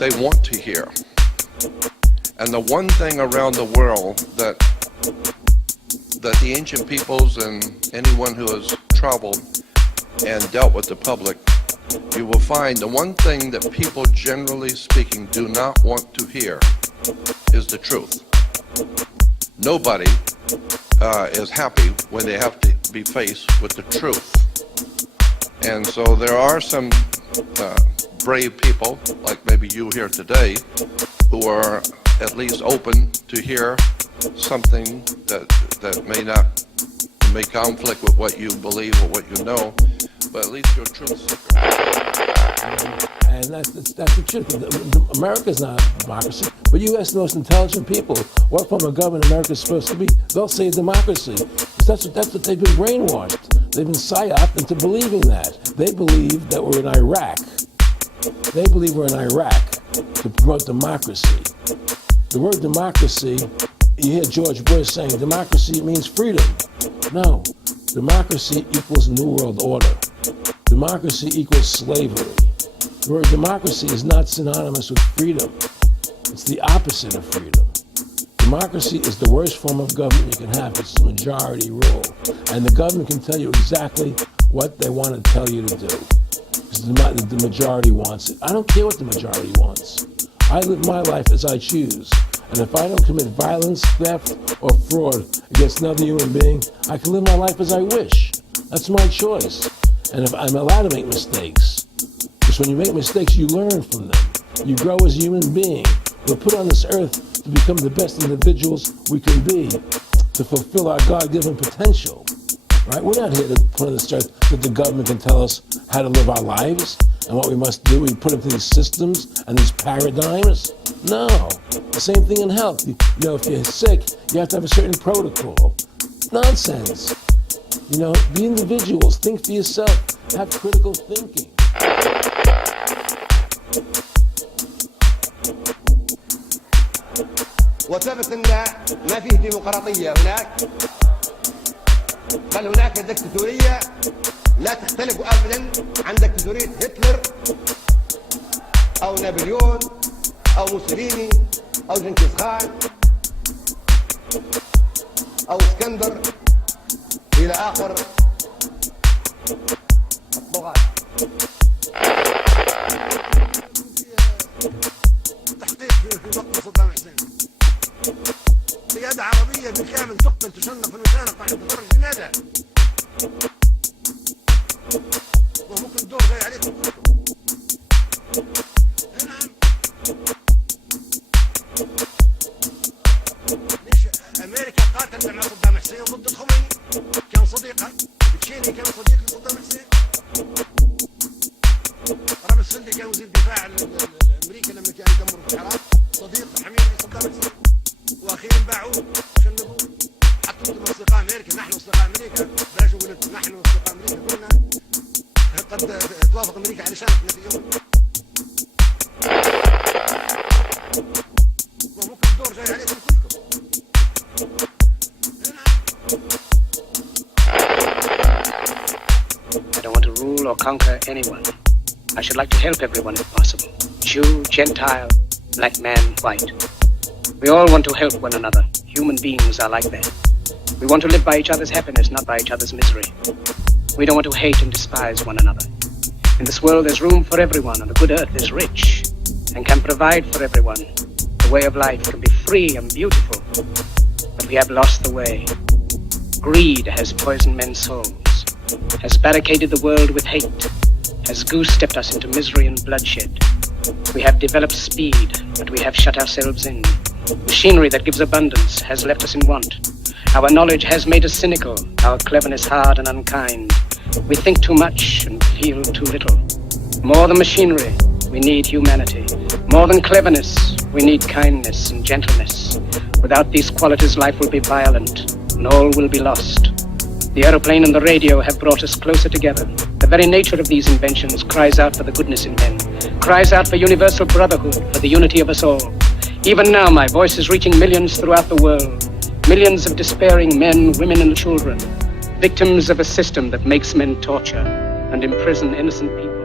they want to hear. And the one thing around the world that the ancient peoples and anyone who has traveled and dealt with the public, you will find the one thing that people, generally speaking, do not want to hear is the truth. Nobody is happy when they have to be faced with the truth. And so there are some brave people, like maybe you here today, who are at least open to hear something that may conflict with what you believe or what you know, but at least you're truth seeker. And that's the truth. America's not a democracy, but you ask the most intelligent people what form of government America is supposed to be, they'll say democracy. That's what they've been brainwashed. They've been psyoped into believing that. They believe that we're in Iraq. They believe we're in Iraq to promote democracy. The word democracy, you hear George Bush saying democracy means freedom. No, democracy equals New World Order. Democracy equals slavery. The word democracy is not synonymous with freedom. It's the opposite of freedom. Democracy is the worst form of government you can have. It's majority rule. And the government can tell you exactly what they want to tell you to do. Because the majority wants it. I don't care what the majority wants. I live my life as I choose. And if I don't commit violence, theft, or fraud against another human being, I can live my life as I wish. That's my choice. And if I'm allowed to make mistakes, because when you make mistakes, you learn from them. You grow as a human being. We're put on this earth to become the best individuals we can be, to fulfill our God-given potential. Right? We're not here to put on this earth that the government can tell us how to live our lives and what we must do. We put into these systems and these paradigms. No. The same thing in health. You know, if you're sick, you have to have a certain protocol. Nonsense. You know, be individuals. Think for yourself. Have critical thinking. وثبت ان ما فيه ديمقراطيه هناك، بل هناك دكتاتوريه لا تختلف ابدا عن دكتاتوريه هتلر او نابليون او موسوليني او جنكيز خان او اسكندر الى اخر الطغاة. تحقيق في وقت صدام حسين قيادة عربية بالكامل تقتل تشنق في المشانق بعد تفرج لماذا؟ وممكن الدور جاي عليكم كلكم. نعم. ليش أمريكا قاتلت مع صدام حسين ضد الخميني؟ كان صديقها. التشيني كان صديق لصدام حسين. رامز فندي كان وزير الدفاع الأمريكي لما كان يدمر في العراق، صديق حميم لصدام حسين. واخيرا باعوه شنبوه حطوا انتم اصدقاء امريكا، نحن اصدقاء امريكا، بلاش نقول نحن اصدقاء امريكا، قلنا قد توافق امريكا على شرفنا في يوم. وممكن الدور جاي عليكم كلكم. I don't want to rule or conquer anyone. I should like to help everyone if possible. Jew, Gentile, black man, white. We all want to help one another. Human beings are like that. We want to live by each other's happiness, not by each other's misery. We don't want to hate and despise one another. In this world there's room for everyone, and the good earth is rich and can provide for everyone. The way of life can be free and beautiful, but we have lost the way. Greed has poisoned men's souls, has barricaded the world with hate, has goose-stepped us into misery and bloodshed. We have developed speed, but we have shut ourselves in. Machinery that gives abundance has left us in want. Our knowledge has made us cynical, our cleverness hard and unkind. We think too much and feel too little. More than machinery, we need humanity. More than cleverness, we need kindness and gentleness. Without these qualities, life will be violent, and all will be lost. The aeroplane and the radio have brought us closer together. The very nature of these inventions cries out for the goodness in men, cries out for universal brotherhood, for the unity of us all. Even now, my voice is reaching millions throughout the world, millions of despairing men, women, and children, victims of a system that makes men torture and imprison innocent people.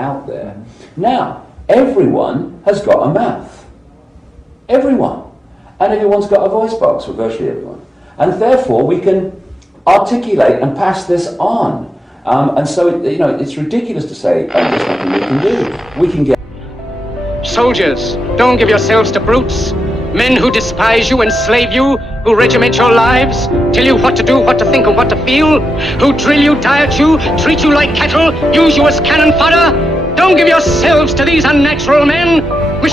out there. Now, everyone has got a mouth. Everyone. And everyone's got a voice box, or virtually everyone. And therefore, we can articulate and pass this on. And so, it's ridiculous to say, there's nothing we can do. We can get... Soldiers, don't give yourselves to brutes. Men who despise you, enslave you, who regiment your lives, tell you what to do, what to think, and what to feel, who drill you, diet you, treat you like cattle, use you as cannon fodder. Don't give yourselves to these unnatural men with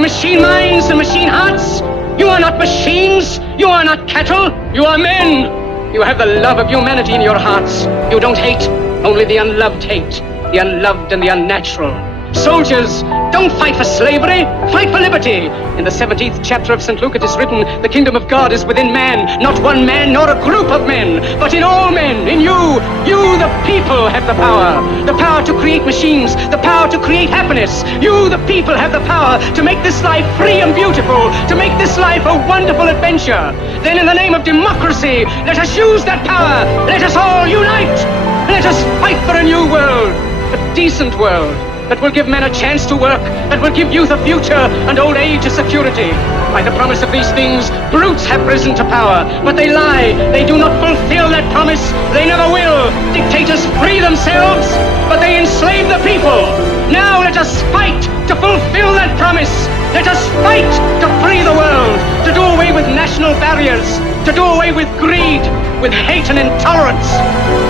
machine minds and machine hearts. You are not machines, you are not cattle, you are men. You have the love of humanity in your hearts. You don't hate, only the unloved hate, the unloved and the unnatural. Soldiers, don't fight for slavery, fight for liberty. In the 17th chapter of St. Luke it is written, the kingdom of God is within man, not one man nor a group of men, but in all men, in you. You, the people, have the power to create machines, the power to create happiness. You, the people, have the power to make this life free and beautiful, to make this life a wonderful adventure. Then in the name of democracy, let us use that power. Let us all unite. Let us fight for a new world, a decent world, that will give men a chance to work, that will give youth a future and old age a security. By the promise of these things, brutes have risen to power, but they lie. They do not fulfill that promise. They never will. Dictators free themselves, but they enslave the people. Now let us fight to fulfill that promise. Let us fight to free the world, to do away with national barriers, to do away with greed, with hate and intolerance.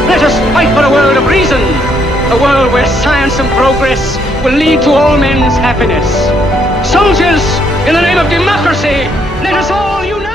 Let us fight for a world of reason, a world where science and progress will lead to all men's happiness. Soldiers, in the name of democracy, let us all unite!